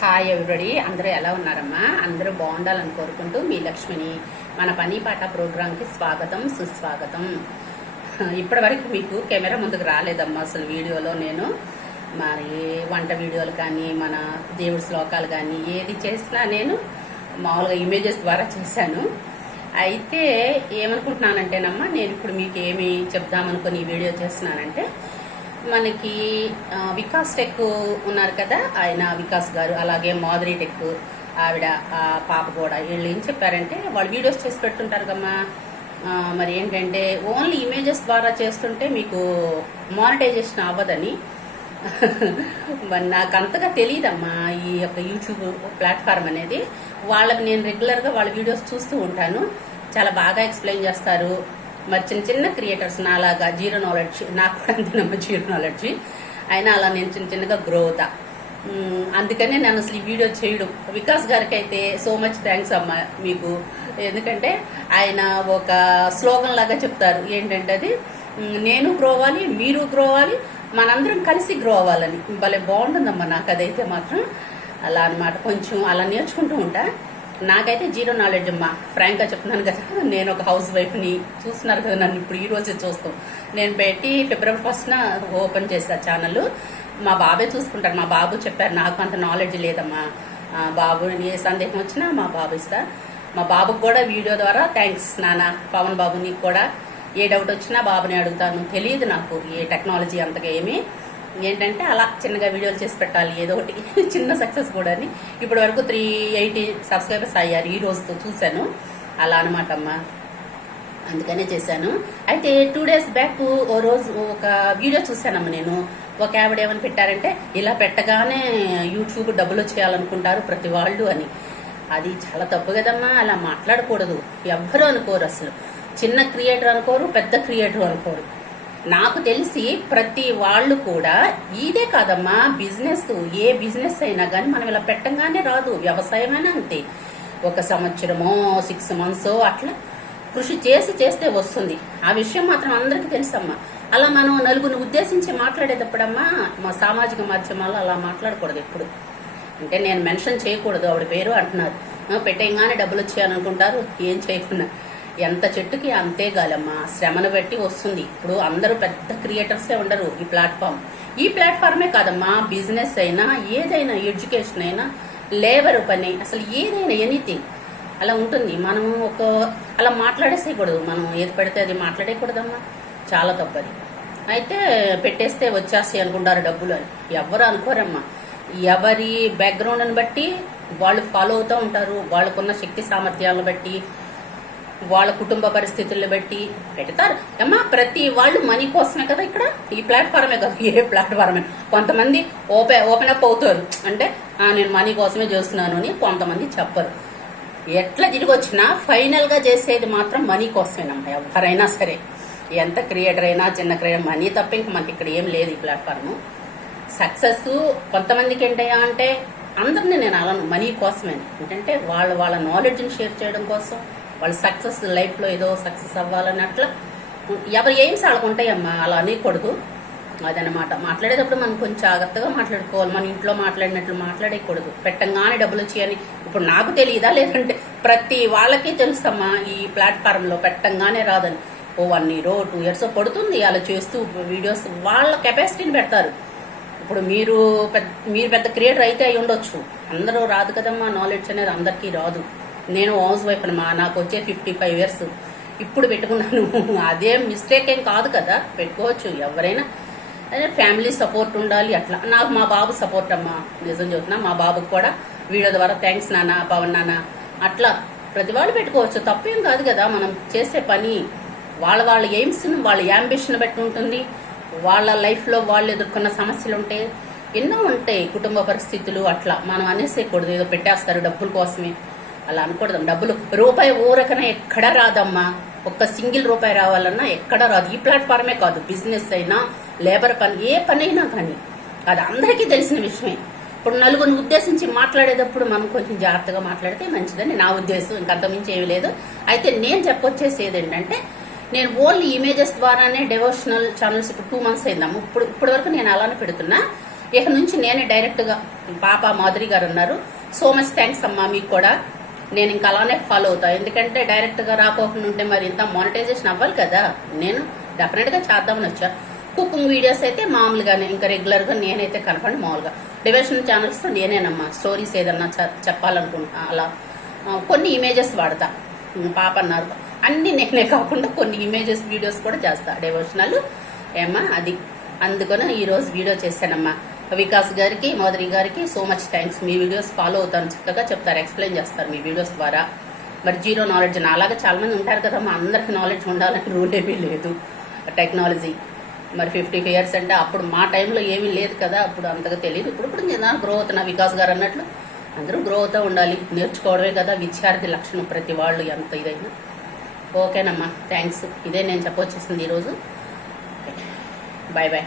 Hi everybody, అందరూ ఎలా ఉన్నారమ్మా? అందరూ బాగుండాలని కోరుకుంటూ మీ లక్ష్మిని మన పని పాట ప్రోగ్రాంకి స్వాగతం సుస్వాగతం. ఇప్పటి వరకు మీకు కెమెరా ముందుకు రాలేదమ్మా అసలు వీడియోలో. నేను మరి వంట వీడియోలు కానీ మన దేవుడి శ్లోకాలు కానీ ఏది చేసినా నేను మామూలుగా ఇమేజెస్ ద్వారా చేశాను. అయితే ఏమనుకుంటున్నానంటేనమ్మా, నేను ఇప్పుడు మీకు ఏమి చెప్దామనుకుని ఈ వీడియో చేస్తున్నానంటే, మనకి వికాస్ టెక్ ఉన్నారు కదా, ఆయన వికాస్ గారు, అలాగే మాధురి టెక్ ఆవిడ పాప కూడా, వీళ్ళు ఏం చెప్పారంటే వాళ్ళు వీడియోస్ చేసి పెట్టుంటారు కమ్మా. మరి ఏంటంటే ఓన్లీ ఇమేజెస్ ద్వారా చేస్తుంటే మీకు మానిటైజేషన్ అవ్వదని మరి నాకు అంతగా తెలియదమ్మా ఈ యొక్క యూట్యూబ్ ప్లాట్ఫామ్ అనేది. వాళ్ళకి నేను రెగ్యులర్గా వాళ్ళ వీడియోస్ చూస్తూ ఉంటాను, చాలా బాగా ఎక్స్ప్లెయిన్ చేస్తారు. మరి చిన్న చిన్న క్రియేటర్స్ నాలాగా జీరో నాలెడ్జ్, నాకు కూడా అంతేనమ్మా జీరో నాలెడ్జ్, అయినా అలా నేను చిన్న చిన్నగా గ్రో అవుతా. అందుకనే నేను అసలు ఈ వీడియో చేయడం. వికాస్ గారికి అయితే సో మచ్ థ్యాంక్స్ అమ్మ మీకు. ఎందుకంటే ఆయన ఒక స్లోగన్ లాగా చెప్తారు, ఏంటంటే అది నేను గ్రో అవ్వాలి, మీరు గ్రో అవ్వాలి, మనందరం కలిసి గ్రో అవ్వాలని. భలే బాగుంటుందమ్మా నాకు అదైతే మాత్రం. అలా అనమాట, కొంచెం అలా నేర్చుకుంటూ ఉంటా. నాకైతే జీరో నాలెడ్జ్ అమ్మా, ఫ్రాంక్గా చెప్తున్నాను కదా. నేను ఒక హౌస్ వైఫ్ని, చూస్తున్నారు కదా నన్ను ఇప్పుడు ఈ రోజే చూస్తాం. నేను పెట్టి ఫిబ్రవరి 1న ఓపెన్ చేశాను ఛానల్. మా బాబే చూసుకుంటారు. మా బాబు చెప్పారు, నాకు అంత నాలెడ్జ్ లేదమ్మా, బాబు ఏ సందేహం వచ్చినా మా బాబు ఇస్తా. మా బాబుకి కూడా వీడియో ద్వారా థ్యాంక్స్ నాన్న, పవన్ బాబు, నీకు కూడా ఏ డౌట్ వచ్చినా బాబుని అడుగుతాను. తెలియదు నాకు ఏ టెక్నాలజీ అంతగా ఏమి, ఏంటంటే అలా చిన్నగా వీడియోలు చేసి పెట్టాలి, ఏదో ఒకటి చిన్న సక్సెస్ కూడా అని. ఇప్పటి వరకు 380 సబ్స్క్రైబర్స్ అయ్యారు ఈ రోజుతో చూశాను. అలా అనమాట అమ్మా, అందుకనే చేశాను. అయితే 2 days బ్యాక్ ఓ రోజు ఒక వీడియో చూశానమ్మా నేను. ఒక ఆవిడ ఏమని పెట్టారంటే, ఇలా పెట్టగానే యూట్యూబ్ డబ్బులు వచ్చేయాలనుకుంటారు ప్రతి వాళ్ళు అని. అది చాలా తప్పు కదమ్మా, అలా మాట్లాడకూడదు. ఎవ్వరూ అనుకోరు అసలు, చిన్న క్రియేటర్ అనుకోరు, పెద్ద క్రియేటర్ అనుకోరు. నాకు తెలిసి ప్రతి వాళ్ళు కూడా ఇదే కాదమ్మా బిజినెస్, ఏ బిజినెస్ అయినా కానీ మనం ఇలా పెట్టంగానే రాదు. వ్యవసాయమైనా అంతే, 1 సంవత్సరమో 6 months అట్లా కృషి చేస్తే వస్తుంది. ఆ విషయం మాత్రం అందరికీ తెలుసమ్మా. అలా మనం నలుగురిని ఉద్దేశించి మాట్లాడేటప్పుడమ్మా మా సామాజిక మాధ్యమాల్లో అలా మాట్లాడకూడదు ఎప్పుడు. అంటే నేను మెన్షన్ చేయకూడదు ఆవిడ పేరు అంటున్నారు, పెట్టేయంగానే డబ్బులు వచ్చాయనుకుంటారు. ఏం చేయకుండా ఎంత చెట్టుకి అంతే గాలమ్మా, శ్రమను బట్టి వస్తుంది. ఇప్పుడు అందరూ పెద్ద క్రియేటర్సే ఉండరు ఈ ప్లాట్ఫామే కాదమ్మా, బిజినెస్ అయినా ఏదైనా, ఎడ్యుకేషన్ అయినా, లేబర్ పని, అసలు ఏదైనా ఎనీథింగ్ అలా ఉంటుంది. మనము అలా మాట్లాడేసేయకూడదు, మనం ఏది పెడితే అది మాట్లాడేయకూడదమ్మా, చాలా తప్పది. అయితే పెట్టేస్తే వచ్చేస్తాయి అనుకుంటారు డబ్బులు అని. ఎవరు అనుకోరమ్మా, ఎవరి బ్యాక్గ్రౌండ్ని బట్టి వాళ్ళు ఫాలో అవుతూ ఉంటారు, వాళ్ళకున్న శక్తి సామర్థ్యాలను బట్టి, వాళ్ళ కుటుంబ పరిస్థితులను బట్టి పెడతారు అమ్మా. ప్రతి వాళ్ళు మనీ కోసమే కదా ఇక్కడ, ఈ ప్లాట్ఫామే కదా, ఏ ప్లాట్ఫామే. కొంతమంది ఓపెన్ అప్ అవుతారు, అంటే నేను మనీ కోసమే చేస్తున్నాను అని. కొంతమంది చెప్పరు. ఎట్లా తిరిగి వచ్చినా ఫైనల్ గా చేసేది మాత్రం మనీ కోసమేనమ్మా. ఎవరైనా సరే, ఎంత క్రియేటర్ అయినా, చిన్న క్రియేటర్, మనీ తప్ప ఇంక మనకి ఇక్కడ ఏం లేదు ఈ ప్లాట్ఫామ్. సక్సెస్ కొంతమందికి ఏంటయ్యా అంటే, అందరినీ నేను అలాను మనీ కోసమే. ఏంటంటే వాళ్ళ నాలెడ్జ్ని షేర్ చేయడం కోసం, వాళ్ళ సక్సెస్ లైఫ్లో ఏదో సక్సెస్ అవ్వాలని అట్లా ఎవరి ఎయిమ్స్ వాళ్ళకుంటాయమ్మా, అలా అనేకూడదు. అదనమాట. మాట్లాడేటప్పుడు మనం కొంచెం జాగ్రత్తగా మాట్లాడుకోవాలి. మన ఇంట్లో మాట్లాడినట్లు మాట్లాడేయకూడదు. పెట్టంగానే డబ్బులు వచ్చాయని ఇప్పుడు నాకు తెలియదా, లేదంటే ప్రతి వాళ్ళకి తెలుస్తమ్మా ఈ ప్లాట్ఫామ్లో పెట్టంగానే రాదని. 1 year 2 years పడుతుంది అలా చేస్తూ వీడియోస్. వాళ్ళ కెపాసిటీని పెడతారు. ఇప్పుడు మీరు పెద్ద క్రియేటర్ అయితే అయి ఉండొచ్చు, అందరూ రాదు కదమ్మా. నాలెడ్జ్ అనేది అందరికీ రాదు. నేను హౌస్ వైఫ్ అమ్మా, నాకు వచ్చే 55 years ఇప్పుడు పెట్టుకున్నాను. అదేం మిస్టేక్ ఏం కాదు కదా, పెట్టుకోవచ్చు ఎవరైనా. అదే ఫ్యామిలీ సపోర్ట్ ఉండాలి అట్లా. నాకు మా బాబు సపోర్ట్ అమ్మా, నిజం చెప్తున్నా. మా బాబుకి కూడా వీడియో ద్వారా థ్యాంక్స్ నాన్న, పవన్ నాన్న, అట్లా ప్రతి వాళ్ళు పెట్టుకోవచ్చు, తప్పేం కాదు కదా. మనం చేసే పని వాళ్ళ ఎయిమ్స్, వాళ్ళ యాంబిషన్ బట్టి ఉంటుంది. వాళ్ళ లైఫ్లో వాళ్ళు ఎదుర్కొన్న సమస్యలు ఉంటాయి, ఎన్నో ఉంటాయి, కుటుంబ పరిస్థితులు. అట్లా మనం అనేసేయకూడదు, ఏదో పెట్టేస్తారు డబ్బుల కోసమే, అలా అనకూడదు. డబ్బులు రూపాయి ఊరకన ఎక్కడ రాదమ్మా, ఒక్క సింగిల్ రూపాయి రావాలన్నా ఎక్కడ రాదు. ఈ ప్లాట్ఫామే కాదు, బిజినెస్ అయినా, లేబర్ పని, ఏ పని అయినా కానీ అది అందరికీ తెలిసిన విషయమే. ఇప్పుడు నలుగురిని ఉద్దేశించి మాట్లాడేటప్పుడు మనం కొంచెం జాగ్రత్తగా మాట్లాడితే మంచిదని నా ఉద్దేశం, ఇంకంతమించి ఏమీ లేదు. అయితే నేను చెప్పొచ్చేసేది ఏంటంటే, నేను ఓన్లీ ఇమేజెస్ ద్వారానే డివోషనల్ ఛానల్స్ ఇప్పుడు 2 months అయిందమ్మా. ఇప్పుడు వరకు నేను అలానే పెడుతున్నా. ఇక నుంచి నేనే డైరెక్ట్గా పాప మాధురి గారు ఉన్నారు. సో మచ్ థ్యాంక్స్ అమ్మా. మీకు కూడా నేను ఇంకా అలానే ఫాలో అవుతాను. ఎందుకంటే డైరెక్ట్గా రాకోకుండా ఉంటే మరి ఇంత మానిటైజేషన్ అవ్వాలి కదా. నేను డెఫినెట్గా చేద్దామని వచ్చా. కుకింగ్ వీడియోస్ అయితే మామూలుగానే ఇంకా రెగ్యులర్గా నేనైతే కనపండి. మామూలుగా డివోషనల్ ఛానల్స్తో నేనేనమ్మా స్టోరీస్ ఏదన్నా చెప్పాలనుకుంటా అలా కొన్ని ఇమేజెస్ వాడతా. పాప అన్నారు అన్ని నేనే కాకుండా కొన్ని ఇమేజెస్ వీడియోస్ కూడా చేస్తా డివోషనల్ ఏమ్మా. అది అందుకని ఈరోజు వీడియో చేశానమ్మా. వికాస్ గారికి మాధురి గారికి సో మచ్ థ్యాంక్స్. మీ వీడియోస్ ఫాలో అవుతాను, చక్కగా చెప్తారు, ఎక్స్ప్లెయిన్ చేస్తారు మీ వీడియోస్ ద్వారా. మరి జీరో నాలెడ్జ్ నాలాగా చాలా మంది ఉంటారు కదమ్మా. అందరికి నాలెడ్జ్ ఉండాలని రూల్ ఏమీ లేదు. టెక్నాలజీ మరి 50 years అంటే అప్పుడు మా టైంలో ఏమీ లేదు కదా, అప్పుడు అంతగా తెలియదు. ఇప్పుడు నేను గ్రో అవుతున్నా. వికాస్ గారు అన్నట్లు అందరూ గ్రో అవుతూ ఉండాలి, నేర్చుకోవడమే కదా విద్యార్థి లక్షణం ప్రతి వాళ్ళు ఎంత ఇదైనా. ఓకేనమ్మా, థ్యాంక్స్. ఇదే నేను చెప్పొచ్చేసింది ఈరోజు. Bye bye.